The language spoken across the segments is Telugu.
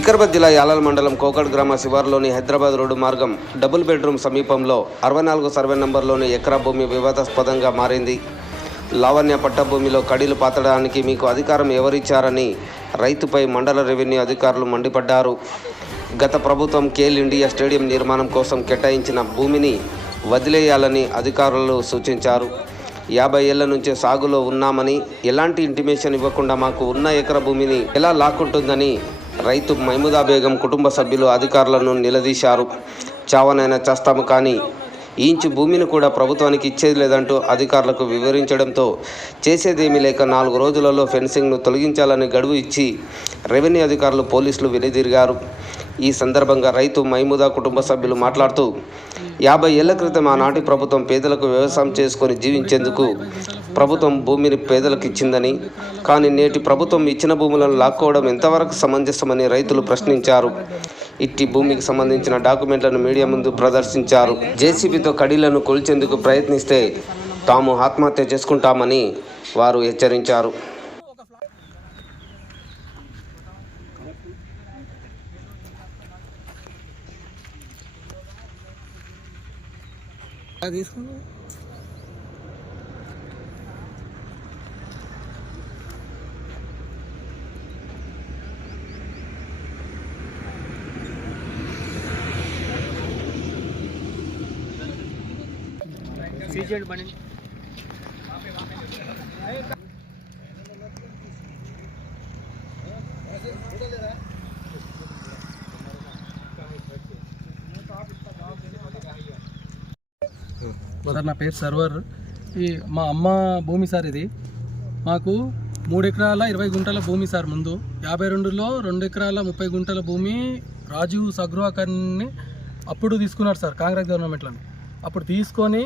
వికారాబాద్ జిల్లా యాలాల్ మండలం కోకడ్ గ్రామ శివారులోని హైదరాబాద్ రోడ్డు మార్గం డబుల్ బెడ్రూమ్ సమీపంలో అరవై నాలుగు సర్వే నంబర్లోని ఎకరా భూమి వివాదాస్పదంగా మారింది. లావణ్య పట్టభూమిలో కడీలు పాతడానికి మీకు అధికారం ఎవరిచ్చారని రైతుపై మండల రెవెన్యూ అధికారులు మండిపడ్డారు. గత ప్రభుత్వం కేల్ ఇండియా స్టేడియం నిర్మాణం కోసం కేటాయించిన భూమిని వదిలేయాలని అధికారులు సూచించారు. యాభై ఏళ్ళ నుంచే సాగులో ఉన్నామని ఎలాంటి ఇంటిమేషన్ ఇవ్వకుండా మాకు ఉన్న ఎకర భూమిని ఎలా లాక్కుంటుందని రైతు మహమూదా బేగం కుటుంబ సభ్యులు అధికారులను నిలదీశారు. చావనైనా చేస్తాము కానీ ఈ ఇంచు భూమిని కూడా ప్రభుత్వానికి ఇచ్చేది లేదంటూ అధికారులకు వివరించడంతో చేసేదేమీ లేక నాలుగు రోజులలో ఫెన్సింగ్ను తొలగించాలని గడువు ఇచ్చి రెవెన్యూ అధికారులు పోలీసులు వెనుదిరిగారు ఈ సందర్భంగా రైతు మహమూదా కుటుంబ సభ్యులు మాట్లాడుతూ యాభై ఏళ్ళ క్రితం ఆనాటి ప్రభుత్వం పేదలకు వ్యవసాయం చేసుకొని జీవించేందుకు ప్రభుత్వం భూమిని పేదలకు ఇచ్చిందని కానీ నేటి ప్రభుత్వం ఇచ్చిన భూములను లాక్కోవడం ఎంతవరకు సమంజసమని రైతులు ప్రశ్నించారు. ఇట్టి భూమికి సంబంధించిన డాక్యుమెంట్లను మీడియా ముందు ప్రదర్శించారు. జేసీబీతో కడీలను కొలిచేందుకు ప్రయత్నిస్తే తాము ఆత్మహత్య చేసుకుంటామని వారు హెచ్చరించారు. సీజెడ్ బండి. సార్ నా పేరు సర్వర్. ఈ మా అమ్మ భూమి సార్ ఇది. మాకు మూడు ఎకరాల ఇరవై గుంటల భూమి సార్ ముందు. యాభై రెండులో రెండు ఎకరాల ముప్పై గుంటల భూమి రాజీవ్ సగ్రువాకర్ని అప్పుడు తీసుకున్నారు సార్ కాంగ్రెస్ గవర్నమెంట్లో అప్పుడు తీసుకొని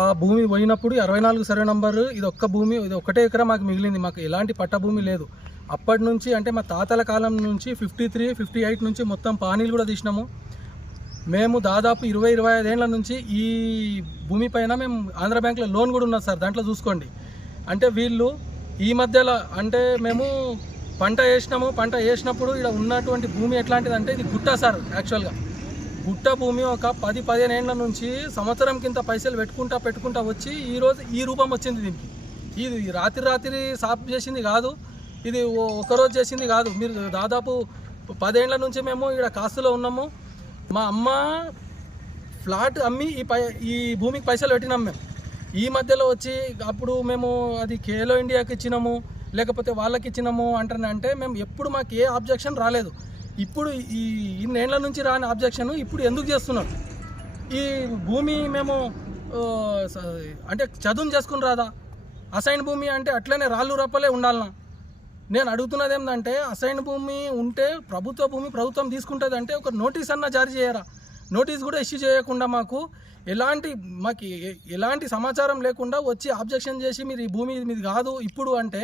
ఆ భూమి పోయినప్పుడు అరవై నాలుగు సర్వే నంబరు ఇది ఒక్క భూమి ఇది ఒకటే ఎకరా మాకు మిగిలింది. మాకు ఎలాంటి పట్ట భూమి లేదు. అప్పటి నుంచి అంటే మా తాతల కాలం నుంచి ఫిఫ్టీ త్రీ ఫిఫ్టీ ఎయిట్ నుంచి మొత్తం పానీలు కూడా తీసినాము. మేము దాదాపు ఇరవై ఇరవై ఐదేళ్ళ నుంచి ఈ భూమి పైన మేము ఆంధ్ర బ్యాంక్లో లోన్ కూడా ఉన్నది సార్ దాంట్లో చూసుకోండి. అంటే వీళ్ళు ఈ మధ్యలో అంటే మేము పంట వేసినాము. పంట వేసినప్పుడు ఇక్కడ ఉన్నటువంటి భూమి ఎట్లాంటిది అంటే ఇది గుట్ట సార్ యాక్చువల్గా గుట్ట భూమి ఒక పది పదిహేను ఏండ్ల నుంచి సంవత్సరం కింద పైసలు పెట్టుకుంటా పెట్టుకుంటా వచ్చి ఈ రోజు ఈ రూపం వచ్చింది దీనికి. ఇది రాత్రి రాత్రి సాఫ్ చేసింది కాదు ఇది ఒకరోజు చేసింది కాదు. మీరు దాదాపు పదేండ్ల నుంచి మేము ఇక్కడ కాస్తులో ఉన్నాము. మా అమ్మ ఫ్లాట్ అమ్మి ఈ పై ఈ భూమికి పైసలు పెట్టినాం మేము. ఈ మధ్యలో వచ్చి అప్పుడు మేము అది కేలో ఇండియాకి ఇచ్చినాము లేకపోతే వాళ్ళకి ఇచ్చినాము అంటారు అంటే మేము ఎప్పుడు మాకు ఏ ఆబ్జెక్షన్ రాలేదు. ఇప్పుడు ఈ ఇన్నేళ్ళ నుంచి రాని ఆబ్జెక్షన్ ఇప్పుడు ఎందుకు చేస్తున్నారు ఈ భూమి మేము అంటే చదువుని చేసుకుని రాదా? అసైన్ భూమి అంటే అట్లనే రాళ్ళు రప్పలే ఉండాలనా? నేను అడుగుతున్నది ఏంటంటే అసైన్ భూమి ఉంటే ప్రభుత్వ భూమి ప్రభుత్వం తీసుకుంటుంది అంటే ఒక నోటీస్ అన్న జారీ చేయరా? నోటీస్ కూడా ఇష్యూ చేయకుండా మాకు ఎలాంటి మాకు ఎలాంటి సమాచారం లేకుండా వచ్చి ఆబ్జెక్షన్ చేసి మీరు ఈ భూమి మీది కాదు ఇప్పుడు అంటే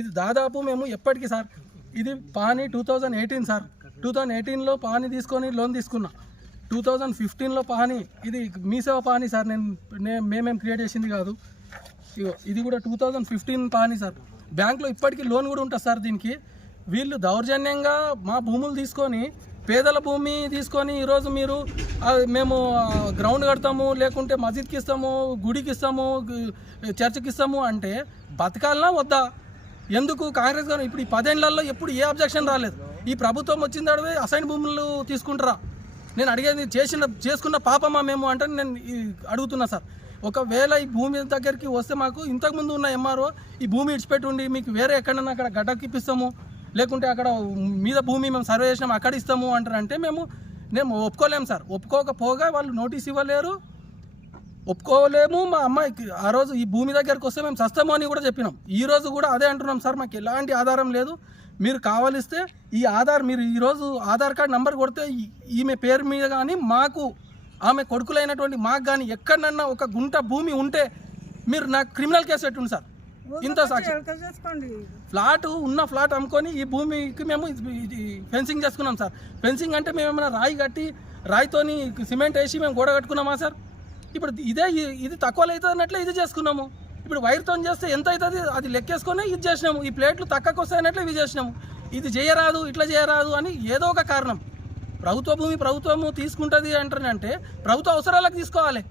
ఇది దాదాపు మేము ఎప్పటికీ సార్ ఇది pani two thousand eighteen sir. Two thousand ఎయిటీన్లో పానీ తీసుకొని లోన్ తీసుకున్నా. టూ థౌజండ్ ఫిఫ్టీన్లో పానీ ఇది మీ సేవ సార్ నేను మేమేం క్రియేట్ చేసింది కాదు. ఇది కూడా టూ థౌజండ్ ఫిఫ్టీన్ పాని సార్. బ్యాంక్లో ఇప్పటికీ లోన్ కూడా ఉంటుంది సార్ దీనికి. వీళ్ళు దౌర్జన్యంగా మా భూములు తీసుకొని పేదల భూమి తీసుకొని ఈరోజు మీరు మేము గ్రౌండ్ కడతాము లేకుంటే మసీద్కి ఇస్తాము గుడికి ఇస్తాము చర్చికి ఇస్తాము అంటే బతకాలనా వద్దా? ఎందుకు కాంగ్రెస్ గారు ఇప్పుడు ఈ పదేళ్ళలో ఎప్పుడు ఏ అబ్జెక్షన్ రాలేదు? ఈ ప్రభుత్వం వచ్చిన తడవే అసైన్ భూములు తీసుకుంటారా? నేను అడిగేది చేసిన చేసుకున్న పాపమా మేము అంటే నేను అడుగుతున్నా సార్. ఒకవేళ ఈ భూమి దగ్గరికి వస్తే మాకు ఇంతకుముందు ఉన్న ఎంఆర్ఓ ఈ భూమి ఇడిచిపెట్టి ఉండి మీకు వేరే ఎక్కడన్నా అక్కడ గడ్డకి ఇప్పిస్తాము లేకుంటే అక్కడ మీద భూమి మేము సర్వే చేసినాము అక్కడ ఇస్తాము అంటారంటే మేము మేము ఒప్పుకోలేము సార్. ఒప్పుకోకపోగా వాళ్ళు నోటీస్ ఇవ్వలేరు. ఒప్పుకోలేము మా అమ్మాయికి ఆ రోజు ఈ భూమి దగ్గరకు వస్తే మేము సస్తాము అని కూడా చెప్పినాం. ఈ రోజు కూడా అదే అంటున్నాం సార్ మాకు ఎలాంటి ఆధారం లేదు. మీరు కావలిస్తే ఈ ఆధార్ మీరు ఈరోజు ఆధార్ కార్డ్ నంబర్ కొడితే ఈమె పేరు మీద కానీ మాకు ఆమె కొడుకులైనటువంటి మాకు కానీ ఎక్కడన్నా ఒక గుంట భూమి ఉంటే మీరు నాకు క్రిమినల్ కేసు పెట్టుండి సార్. ఇంత సాక్షి. ఫ్లాట్ ఉన్న ఫ్లాట్ అమ్ముకొని ఈ భూమికి మేము ఫెన్సింగ్ చేసుకున్నాం సార్. ఫెన్సింగ్ అంటే మేము ఏమైనా రాయి కట్టి రాయితోని సిమెంట్ వేసి మేము గోడ కట్టుకున్నామా సార్? ఇప్పుడు ఇదే ఇది తక్కువలో అవుతుంది అన్నట్లే ఇది చేసుకున్నాము. ఇప్పుడు వైర్తో చేస్తే ఎంత అవుతుంది అది లెక్కేసుకొని ఇది చేసినాము. ఈ ప్లేట్లు తక్కువకి వస్తాయన్నట్లే ఇవి చేసినాము. ఇది చేయరాదు ఇట్లా చేయరాదు అని ఏదో ఒక కారణం. ప్రభుత్వ భూమి ప్రభుత్వము తీసుకుంటుంది అంటారంటే ప్రభుత్వ అవసరాలకు తీసుకోవాలి.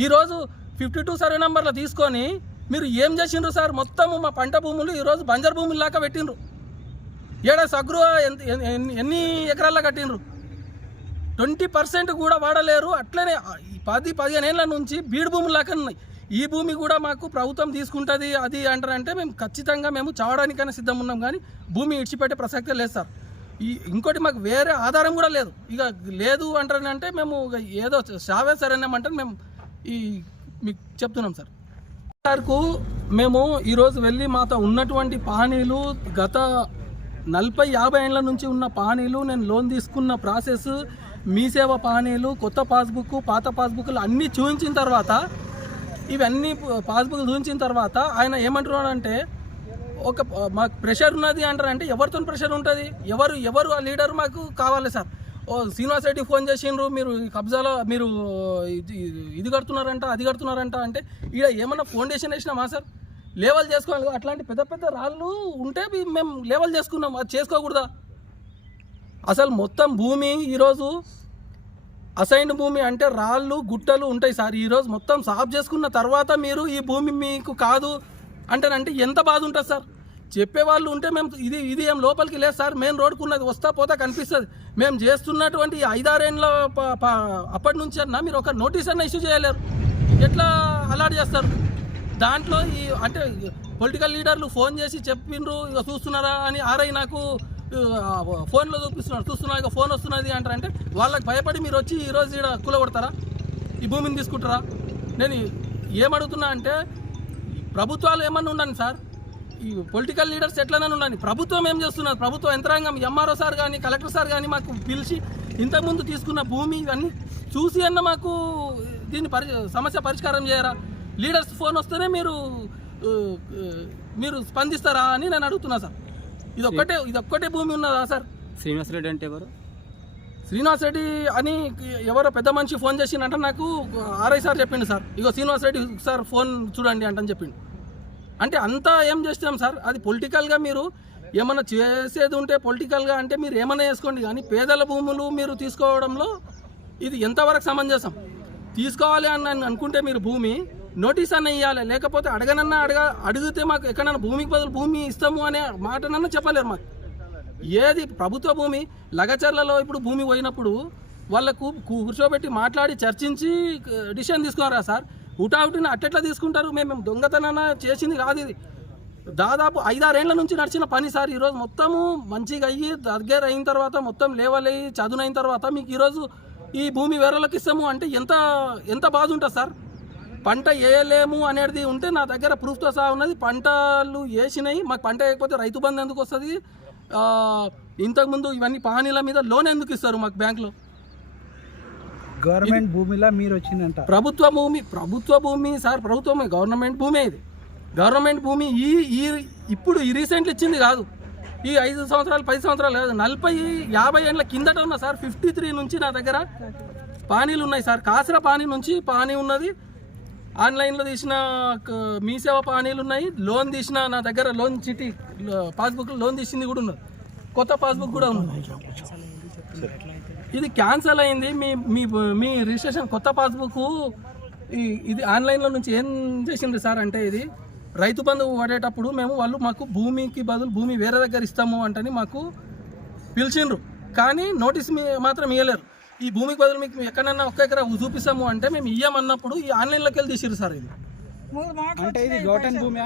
ఈరోజు ఫిఫ్టీ టూ సర్వే నెంబర్లో తీసుకొని మీరు ఏం చేసిండ్రు సార్? మొత్తము మా పంట భూములు ఈరోజు బంజర్ భూములు లాగా పెట్టిండ్రు. ఏడా సగ్రు ఎన్ని- ఎన్ని ఎకరాల్లో కట్టిండ్రు? ట్వంటీ పర్సెంట్ కూడా వాడలేరు. అట్లనే ఈ పది పదిహేను ఏళ్ళ నుంచి బీడు భూములు లాగా ఉన్నాయి. ఈ భూమి కూడా మాకు ప్రభుత్వం తీసుకుంటుంది అది అంటారంటే మేము ఖచ్చితంగా మేము చావడానికైనా సిద్ధం ఉన్నాం కానీ భూమి ఇడిచిపెట్టే ప్రసక్తే లేదు సార్. ఈ ఇంకోటి మాకు వేరే ఆధారం కూడా లేదు. ఇక లేదు అంటారంటే మేము ఏదో చావే సరేనేమంటే మేము ఈ మీకు చెప్తున్నాం సార్. సార్కు మేము ఈరోజు వెళ్ళి మాతో ఉన్నటువంటి పానీలు గత నలభై యాభై ఏళ్ళ నుంచి ఉన్న పానీలు నేను లోన్ తీసుకున్న ప్రాసెస్ మీ సేవ పానీలు కొత్త పాస్బుక్ పాత పాస్బుక్లు అన్నీ చూపించిన తర్వాత ఇవన్నీ పాస్బుక్ చూపించిన తర్వాత ఆయన ఏమంటున్నాడంటే ఒక మాకు ప్రెషర్ ఉన్నది అంటారంటే ఎవరితో ప్రెషర్ ఉంటుంది? ఎవరు ఎవరు ఆ లీడర్ మాకు కావాలి సార్? ఓ శ్రీనివాస్ రెడ్డి ఫోన్ చేసిండ్రు మీరు ఈ కబ్జాలో మీరు ఇది ఇది కడుతున్నారంట అది కడుతున్నారంట అంటే ఇక ఏమన్నా ఫౌండేషన్ వేసినామా సార్? లేవల్ చేసుకోవాలి అట్లాంటి పెద్ద పెద్ద రాళ్ళు ఉంటే మేము లేవల్ చేసుకున్నాం అది చేసుకోకూడదా? అసలు మొత్తం భూమి ఈరోజు అసైన్ భూమి అంటే రాళ్ళు గుట్టలు ఉంటాయి సార్. ఈరోజు మొత్తం సాఫ్ చేసుకున్న తర్వాత మీరు ఈ భూమి మీకు కాదు అంటేనంటే ఎంత బాధ ఉంటుంది సార్? చెప్పేవాళ్ళు ఉంటే మేము ఇది ఇది ఏం లోపలికి లేదు సార్. మెయిన్ రోడ్కు ఉన్నది వస్తా పోతా కనిపిస్తుంది. మేము చేస్తున్నటువంటి ఐదారేళ్ళ అప్పటి నుంచి అన్న మీరు ఒక నోటీస్ అన్న ఇష్యూ చేయలేరు. ఎట్లా అలాట్ చేస్తారు? దాంట్లో ఈ అంటే పొలిటికల్ లీడర్లు ఫోన్ చేసి చెప్పిండ్రు ఇక చూస్తున్నారా అని ఆర్ఐ నాకు ఫోన్లో చూపిస్తున్నారు చూస్తున్నా ఇక ఫోన్ వస్తున్నది అంటారంటే వాళ్ళకి భయపడి మీరు వచ్చి ఈరోజు ఇక్కడ కూలగొడతారా? ఈ భూమిని తీసుకుంటారా? నేను ఏమడుగుతున్నా అంటే ప్రభుత్వాలు ఏమన్నా ఉండండి సార్. ఈ పొలిటికల్ లీడర్స్ ఎట్లనే ఉండండి. ప్రభుత్వం ఏం చేస్తున్నారు ప్రభుత్వ యంత్రాంగం ఎంఆర్ఓ సార్ కానీ కలెక్టర్ సార్ కానీ మాకు పిలిచి ఇంతకుముందు తీసుకున్న భూమి ఇవన్నీ చూసి అన్న మాకు దీన్ని పరి సమస్య పరిష్కారం చేయరా? లీడర్స్ ఫోన్ వస్తేనే మీరు మీరు స్పందిస్తారా అని నేను అడుగుతున్నా సార్. ఇది ఒక్కటే ఇది ఒక్కటే భూమి ఉన్నదా సార్? శ్రీనివాస్ రెడ్డి అంటే ఎవరు? శ్రీనివాస్ రెడ్డి అని ఎవరో పెద్ద మనిషి ఫోన్ చేసిండంటే నాకు ఆర్ఐ సార్ చెప్పిండు సార్. ఇగో శ్రీనివాస్ రెడ్డి సార్ ఫోన్ చూడండి అంటని చెప్పిండు. అంటే అంతా ఏం చేస్తున్నాం సార్? అది పొలిటికల్గా మీరు ఏమన్నా చేసేది ఉంటే పొలిటికల్గా అంటే మీరు ఏమన్నా చేసుకోండి కానీ పేదల భూములు మీరు తీసుకోవడంలో ఇది ఎంతవరకు సమంజసం? తీసుకోవాలి అని అనుకుంటే మీరు భూమి నోటీస్ అన్న ఇవ్వాలి లేకపోతే అడగనన్నా అడగ అడిగితే మాకు ఎక్కడన్నా భూమికి బదులు భూమి ఇస్తాము అనే మాటనన్నా చెప్పలేరు మాకు. ఏది ప్రభుత్వ భూమి లగచర్లలో ఇప్పుడు భూమి పోయినప్పుడు వాళ్ళకు కూర్చోబెట్టి మాట్లాడి చర్చించి డిసిషన్ తీసుకున్నారా సార్? ఉటావుటిని అట్టెట్లా తీసుకుంటారు? మేము దొంగతనాన చేసింది కాదు ఇది. దాదాపు ఐదారేళ్ళ నుంచి నడిచిన పని సార్. ఈరోజు మొత్తము మంచిగా అయ్యి దగ్గర అయిన తర్వాత మొత్తం లేవల్ చదునైన తర్వాత మీకు ఈరోజు ఈ భూమి వేరేళ్ళకి ఇస్తాము అంటే ఎంత ఎంత బాధ ఉంటుంది సార్? పంట వేయలేము అనేది ఉంటే నా దగ్గర ప్రూఫ్తో సహా ఉన్నది. పంటలు వేసినాయి మాకు పంట వేయకపోతే రైతు బంధు ఎందుకు వస్తుంది? ఇంతకుముందు ఇవన్నీ పానీల మీద లోన్ ఎందుకు ఇస్తారు మాకు బ్యాంక్లో? గవర్నమెంట్ భూమిలా మీరు వచ్చిందంట. ప్రభుత్వ భూమి ప్రభుత్వ భూమి సార్ ప్రభుత్వమే గవర్నమెంట్ భూమే ఇది. గవర్నమెంట్ భూమి ఈ ఈ ఇప్పుడు ఈ రీసెంట్లీ ఇచ్చింది కాదు. ఈ ఐదు సంవత్సరాలు పది సంవత్సరాలు కాదు నలభై యాభై ఏళ్ళ కిందట ఉన్న సార్ ఫిఫ్టీ త్రీ నుంచి నా దగ్గర పానీలు ఉన్నాయి సార్. కాసర పానీ నుంచి పానీ ఉన్నది. ఆన్లైన్లో తీసిన మీ సేవ పానీలు ఉన్నాయి. లోన్ తీసిన నా దగ్గర లోన్ చిట్టి పాస్బుక్ లోన్ తీసింది కూడా ఉన్నది. కొత్త పాస్బుక్ కూడా ఉంది ఇది క్యాన్సల్ అయింది. మీ మీ మీ రిజిస్ట్రేషన్ కొత్త పాస్బుక్ ఇది ఆన్లైన్లో నుంచి ఏం చేసిండ్రు సార్ అంటే ఇది రైతు బంధువు పడేటప్పుడు మేము వాళ్ళు మాకు భూమికి బదులు భూమి వేరే దగ్గర ఇస్తాము అంటని మాకు పిలిచిండ్రు. కానీ నోటీస్ మీ మాత్రం ఇవ్వలేరు ఈ భూమికి బదులు మీకు ఎక్కడన్నా ఒక్క ఎకరా చూపిస్తాము అంటే మేము ఇయ్యమన్నప్పుడు ఈ ఆన్లైన్లోకి వెళ్ళి తీసిర్రు సార్ ఇది అంటే ఇది గౌటన్ భూమి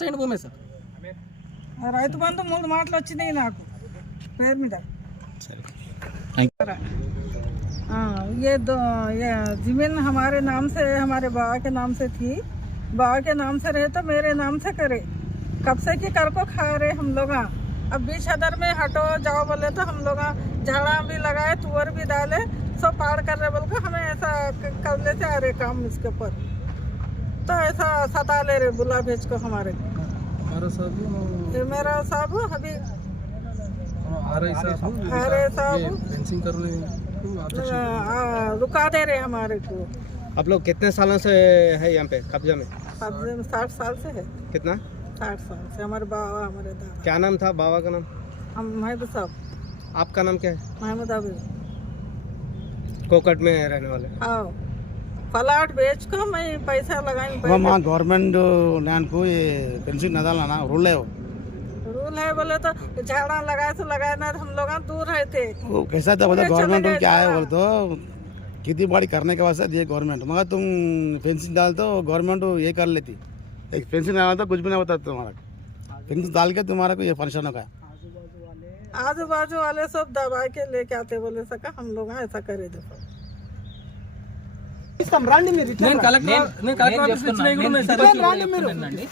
సైన్ భూమే సార్ రైతు బంధు మూడు మాటలు వచ్చినాయి నాకు పేరు మీద हाँ ये दो ये जमीन हमारे नाम से हमारे बाबा के नाम से थी बाबा के नाम से रहे तो मेरे नाम से करे कब से की कर को खा रहे हम लोग अब बीच हदर में हटो जाओ बोले तो हम लोग झाड़ा भी लगाए तुअर भी डाले सब पार कर रहे बोल के हमें ऐसा क- कर लेते आ रहे काम इसके ऊपर। तो ऐसा सता ले रहे बुला भेज को हमारे। ये मेरा साहब अभी साहब आरआई साहब। करने आ, रुका दे रहे हमारे को। आप लोग कितने सालों से है यहाँ पे कब्जा में? कब्जे में साठ साल से है। कितना? साठ साल से हमारे बाबा हमारे दादा। क्या नाम था? बाबा का नाम? हम महबूब साहब। आपका नाम क्या है? मोहम्मद आबिद। कोकट में रहने वाले प्लाट बेच को मैं पैसा लगाई माँ गवर्नमेंट लैंड को ये पेंशन न डालना रूल है वो। रूल है बोले तो झाड़ा लगाए तो लगाए ना तो हम लोग दूर रहते। वो कैसा था बोले गवर्नमेंट रूल क्या है बोल तो खेती बाड़ी करने के वास्ते दिए गवर्नमेंट। मगर तुम पेंशन डाल तो गवर्नमेंट ये कर लेती। एक पेंशन डाला तो कुछ भी नहीं होता तुम्हारा। पेंशन डाल के तुम्हारा को ये परेशान होगा। आजू बाजू वाले सब दबा के लेके आते बोले सका हम लोग ऐसा करे देखो నేను కలెక్టర్ నేను కలెక్టర్ ఆఫీస్ ఇచ్చినవి కూడా ఉన్నాయి సార్ చెప్తున్నానండి.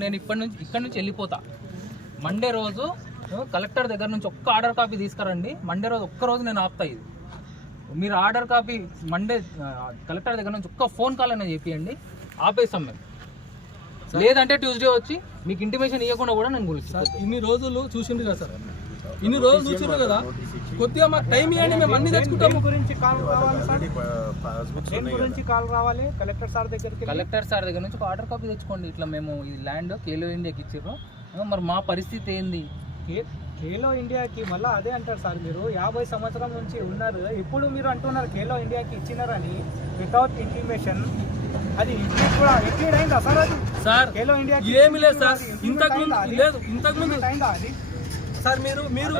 నేను ఇప్పటి నుంచి ఇక్కడ నుంచి వెళ్ళిపోతా మండే రోజు కలెక్టర్ దగ్గర నుంచి ఒక్క ఆర్డర్ కాపీ తీసుకురండి మండే రోజు ఒక్క రోజు నేను ఆపుతా ఇది మీరు ఆర్డర్ కాపీ మండే ఆ, కలెక్టర్ దగ్గర నుంచి ఒక్క ఫోన్ కాల్ అనేది చెప్పియండి ఆపేస్తాం మేము లేదంటే ట్యూస్డే వచ్చి మీకు ఇంటిమేషన్ ఇవ్వకుండా కూడా నేను పిలుస్తాను సార్ ఇన్ని రోజులు చూసిండు కదా సార్ ఇన్ని రోజులు చూసిండు కదా కొద్దిగా మాకు టైం ఇవ్వండి మేము అన్ని తెచ్చుకుంటాము. గురించి కాల్ రావాలి సార్? గురించి కాల్ రావాలి? కలెక్టర్ సార్ దగ్గరికి కలెక్టర్ సార్ దగ్గర నుంచి ఒక ఆర్డర్ కాపీ తెచ్చుకోండి. ఇట్లా మేము ఈ ల్యాండ్ కేలో ఇండియాకి ఇచ్చిర్రు. ఆ, మరి మా పరిస్థితి ఏంది? కే- ఖేలో ఇండియాకి మళ్ళీ అదే అంటారు సార్ మీరు. యాభై సంవత్సరం నుంచి ఉన్నారు. ఇప్పుడు మీరు అంటున్నారు ఖేలో ఇండియాకి ఇచ్చినారని? వితౌట్ ఇంటిమేషన్ అది కూడా ఇంప్లీట్ అయిందా సార్ అది? సార్ ఖేలో ఇండియా ఏమి లేదు సార్. ఇంతకు ముందు లేదు ఇంతకు ముందు అయిందా అది? సార్ మీరు మీరు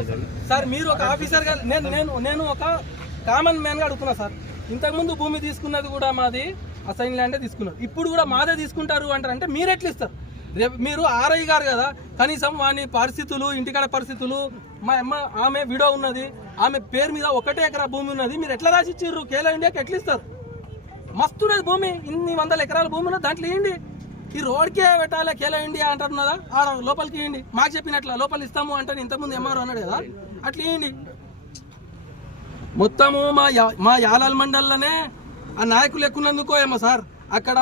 సార్ మీరు ఒక ఆఫీసర్గా నేను నేను నేను ఒక కామన్ మ్యాన్గా అడుగుతున్నా సార్. ఇంతకుముందు భూమి తీసుకున్నది కూడా మాది అసైన్ ల్యాండే తీసుకున్నారు. ఇప్పుడు కూడా మాదే తీసుకుంటారు అంటారు అంటే మీరు ఎట్లా ఇస్తారు? రేపు మీరు ఆర్ఐ గారు కదా కనీసం వాని పరిస్థితులు ఇంటికాడ పరిస్థితులు మా అమ్మ ఆమె విడో ఉన్నది ఆమె పేరు మీద ఒకటే ఎకరా భూమి ఉన్నది మీరు ఎట్లా రాసి ఇచ్చిర్రు కేలో ఇండియాకి ఎట్లా ఇస్తారు? మస్తు ఉన్నది భూమి ఇన్ని వందల ఎకరాల భూమి ఉన్నది దాంట్లో ఏంటి? ఈ రోడ్కే పెట్టాలి కేలో ఇండియా అంటున్నదా ఆడ లోపలికి ఇవ్వండి మాకు చెప్పినట్ల లోపల ఇస్తాము అంటే ఇంతకుముందు ఎంఆర్ఓ అన్నాడు కదా. అట్లా ఇవ్వండి మొత్తము మా మా యాలాల్ మండల్లోనే ఆ నాయకులు ఎక్కున్నందుకో ఏమో సార్. అక్కడ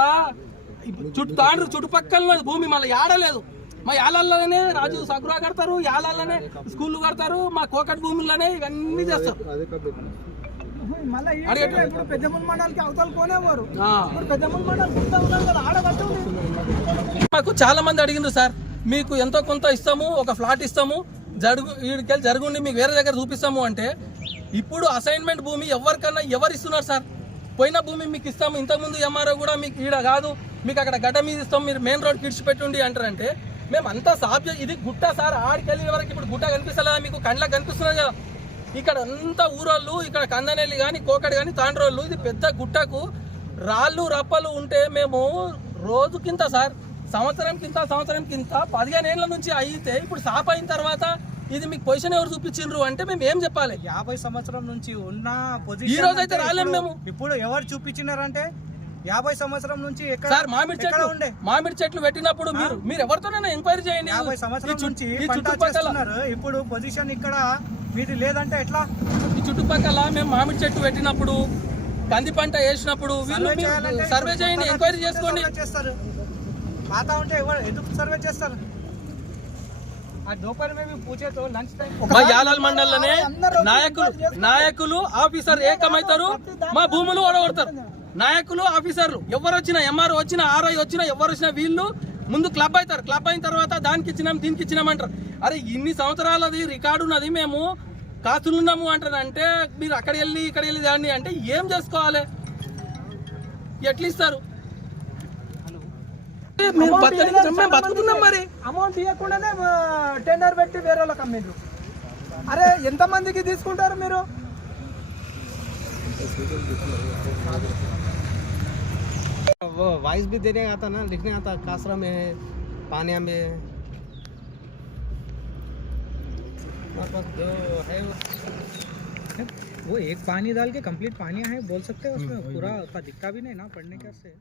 చుట్టూ తాండ్రు చుట్టుపక్కల భూమి మళ్ళీ ఆడలేదు మా యాలల్లోనే రాజు సగ్రా కడతారు యాలల్లోనే స్కూళ్ళు కడతారు మా కోకట్ భూముల్లోనే ఇవన్నీ చేస్తారు. మళ్ళీ అడిగేట- ఇప్పుడు పెద్ద మండలికి అవతల పోనేవారు ఆ. ఇప్పుడు పెద్ద మండలి గుర్తా ఉన్నారు కదా ఆడగట్టుంది మాకు చాలా మంది అడిగిండ్రు సార్ మీకు ఎంతో కొంత ఇస్తాము ఒక ఫ్లాట్ ఇస్తాము జరుగు వీడికెళ్ళి జరుగుండి మీకు వేరే దగ్గర చూపిస్తాము అంటే ఇప్పుడు అసైన్మెంట్ భూమి ఎవరికన్నా ఎవరు ఇస్తున్నారు సార్? పోయిన భూమి మీకు ఇస్తాము ఇంతకుముందు ఎంఆర్ఓ కూడా మీకు ఈడ కాదు మీకు అక్కడ గడ్డ మీద ఇస్తాం మీరు మెయిన్ రోడ్ కిడ్స్ పెట్టుండి అంటారంటే మేము అంతా సాధ్యం. ఇది గుట్ట సార్ ఆడికెళ్ళిన వరకు ఇప్పుడు గుట్ట కనిపిస్తలేదా మీకు? కండ్లకు కనిపిస్తున్నది కదా. ఇక్కడ అంతా ఊరోళ్ళు ఇక్కడ కందనెల్లి కానీ కోకడి కానీ తాండ్రోళ్ళు ఇది పెద్ద గుట్టకు రాళ్ళు రప్పలు ఉంటే మేము రోజుకింత సార్ సంవత్సరం కింద సంవత్సరం కింద పదిహేను ఏళ్ళ నుంచి అయితే ఇప్పుడు సాప్ అయిన తర్వాత ఇది మీకు పొజిషన్ ఎవరు చూపించిండ్రు అంటే మేము ఏం చెప్పాలి? యాభై సంవత్సరం నుంచి ఉన్న ఈ పొజిషన్ రోజు అయితే అంటే రాలేం ఇప్పుడు- మేము. ఇప్పుడు ఎవరు చూపించినారంటే యాభై సంవత్సరం నుంచి సార్ మామిడి చెట్లు ఉండే? మామిడి చెట్లు పెట్టినప్పుడు మీరు మీరు ఎవరితోనైనా ఎంక్వైరీ చేయండి. యాభై ఈ సంవత్సరం నుంచి ఈ చుట్టుపక్కల ఇప్పుడు పొజిషన్ ఇక్కడ మీది లేదంటే ఎట్లా? ఈ చుట్టుపక్కల మేము మామిడి చెట్టు పెట్టినప్పుడు కంది పంట వేసినప్పుడు వీళ్ళు సర్వే చేయండి ఎంక్వైరీ చేసుకోండి. చేస్తారు. పాత ఉంటే సర్వే చేస్తారు? నాయకులు నాయకులు ఆఫీసర్ ఏకమవుతారు మా భూములు ఓడగొడతారు. నాయకులు ఆఫీసర్లు ఎవరు వచ్చినా ఎంఆర్ఓ వచ్చినా ఆర్ఐ వచ్చినా ఎవరు వచ్చినా వీళ్ళు ముందు క్లబ్ అవుతారు. క్లబ్ అయిన తర్వాత దానికి ఇచ్చినాం దీనికి ఇచ్చినాం అంటారు. అరే ఇన్ని సంవత్సరాలది రికార్డు ఉన్నది మేము కాసులున్నాము అంటారు. అంటే మీరు అక్కడ వెళ్ళి ఇక్కడ వెళ్ళి దాన్ని అంటే ఏం చేసుకోవాలి? ఎట్లా ఇస్తారు? బతుకుతున్నాం మరి. అమౌంట్ ఇవ్వకుండానే టెండర్ పెట్టి వేరే వాళ్ళకి అమ్మిండ్రు. అరే ఎంత మందికి తీసుకుంటారు మీరు? वो वॉइस भी देने आता ना लिखने आता कासरा में है पानिया में है। जो है वो। एक पानी डाल के कंप्लीट पानिया है बोल सकते हैं उसमें? पूरा दिखता भी नहीं ना पढ़ने का से